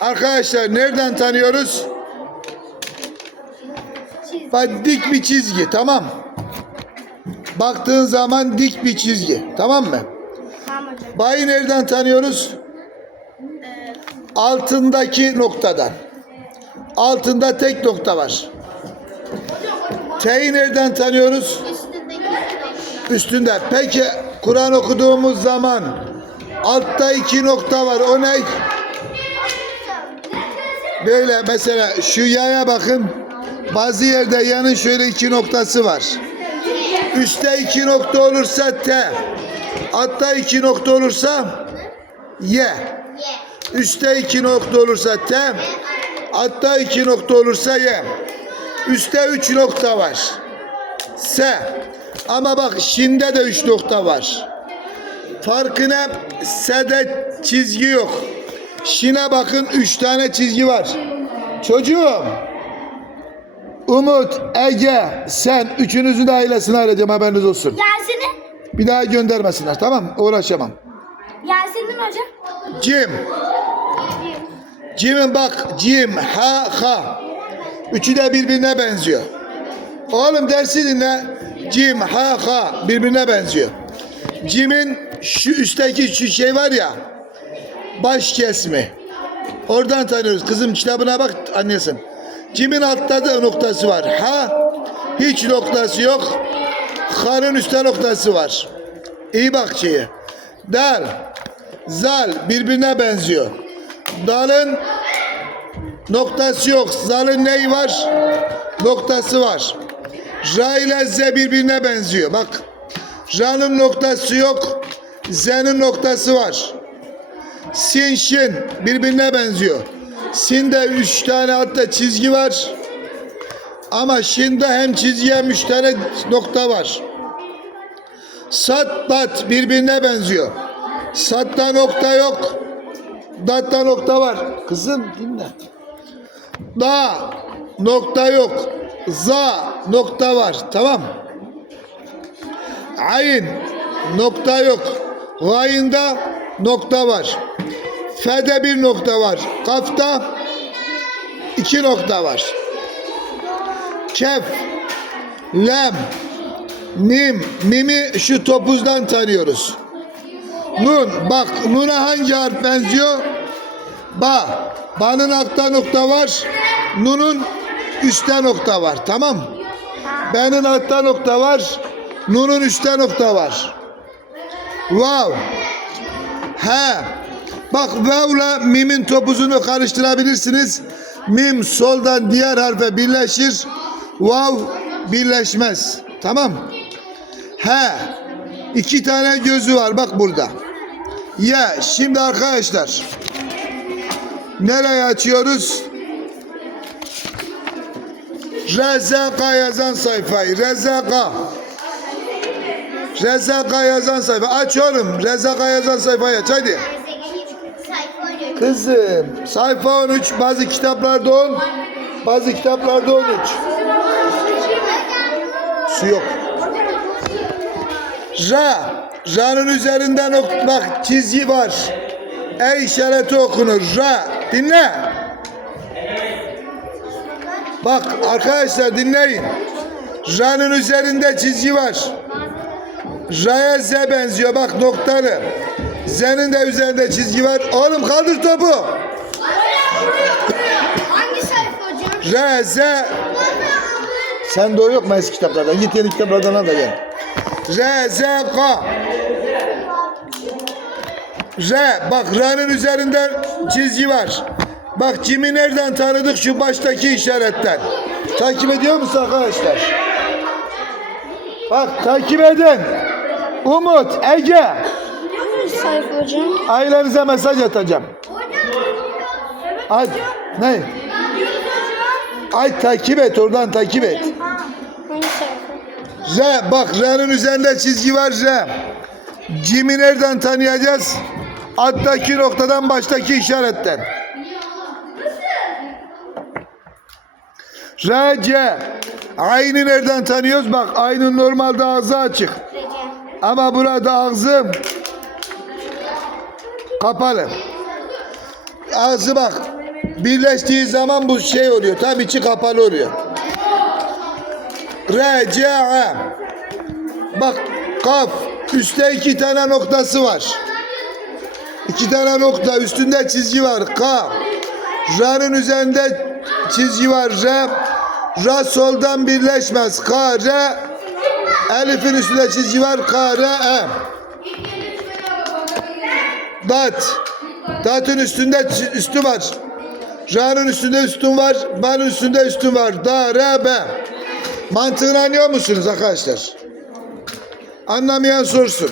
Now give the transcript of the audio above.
Arkadaşlar nereden tanıyoruz? Dik bir çizgi tamam. Baktığın zaman dik bir çizgi tamam mı? Tamam. Bayı nereden tanıyoruz? Altındaki noktadan. Altında tek nokta var. T'yi nereden tanıyoruz? Üstünde. Peki Kur'an okuduğumuz zaman altta iki nokta var. O ne? Böyle mesela şu yaya bakın. Bazı yerde yanın şöyle iki noktası var. Üstte iki nokta olursa T. Altta iki nokta olursa Y. Üstte iki nokta olursa T. Altta iki nokta olursa Y. Üstte üç nokta var. S. Ama bak Şin'de de üç nokta var. Farkı ne? S'de çizgi yok. Şin'e bakın üç tane çizgi var. Çocuğum. Umut, Ege, sen üçünüzün de ailesini arayacağım haberiniz olsun. Yasin'i. Bir daha göndermesinler tamam mı? Uğraşamam. Yasin değil mi hocam? Cim. Cim'in bak cim, ha, ha. Üçü de birbirine benziyor. Oğlum dersi dinle. Cim, ha, ha birbirine benziyor. Cim'in şu üstteki şu şey var ya. Baş kesmi. Oradan tanıyoruz. Kızım kitabına bak annesin. Cim'in altta da noktası var. Ha hiç noktası yok. Ha'nın üstte noktası var. İyi bak şeye. Dal, zal birbirine benziyor. Dalın noktası yok. Zalın neyi var? Noktası var. Ra ile Z birbirine benziyor. Bak. Ra'nın noktası yok. Z'nin noktası var. Sin, şin birbirine benziyor. Sin'de üç tane altta çizgi var. Ama şinde hem çizgi hem üç tane nokta var. Sat, dat birbirine benziyor. Satta nokta yok. Datta nokta var. Kızım dinle. Da nokta yok. Za nokta var. Tamam. Ayn nokta yok. Gayında nokta var. F'de bir nokta var. Kafta iki nokta var. Kef, lem, mim, mimi şu topuzdan tanıyoruz. Nun, bak Nun'a hangi harf benziyor? Ba, Ba'nın altta nokta var. Nun'un üstte nokta var. Tamam. B'nin altta nokta var. Nun'un üstte nokta var. Vav. He. Bak vav'la mimin topuzunu karıştırabilirsiniz. Mim soldan diğer harfe birleşir. Vav birleşmez. Tamam. He. İki tane gözü var bak burada. Ya şimdi arkadaşlar. Nereye açıyoruz? Rezaka yazan sayfayı. Rezaka. Rezaka yazan sayfa. Aç oğlum. Rezaka yazan sayfayı aç hadi. Kızım sayfa 13 bazı kitaplarda 10 bazı kitaplarda 13. Su yok. Ra. Ra'nın üzerinde nok- bak çizgi var. E işareti okunur. Ra. Dinle. Bak arkadaşlar dinleyin. Ra'nın üzerinde çizgi var. Ra'ya Z benziyor bak noktalı. Z'nin de üzerinde çizgi var. Oğlum kaldır topu. Hangi sayfa hocam? R, Z. Sen doğru yok mu eski kitaplardan? Git yeni kitaplardan al da gel. R, Z, K. R. Bak R'nin üzerinde çizgi var. Bak kimi nereden tanıdık şu baştaki işaretten. Takip ediyor musun arkadaşlar? Bak takip edin. Umut, Ege. Hocam. Ailenize mesaj atacağım. Ay, ne? Ay takip et oradan takip et. R bak R'nin üzerinde çizgi var R. Cim'i nereden tanıyacağız? Alttaki noktadan baştaki işaretten. R, C. Aynı nereden tanıyoruz? Bak aynı normalde ağzı açık. Ama burada ağzım kapalı. Ağzı bak birleştiği zaman bu şey oluyor. Tam içi kapalı oluyor. Reca'a. Bak kaf. Üstte iki tane noktası var. İki tane nokta. Üstünde çizgi var. K. Ra'nın üzerinde çizgi var. R. Ra soldan birleşmez. K. R. Elif'in üstünde çizgi var. K. R. E. Dat. Dat'ın üstünde üstü var. Ra'nın üstünde üstün var. Ba'nın üstünde üstün var. Da, re, be. Mantığını anlıyor musunuz arkadaşlar? Anlamayan sorsun.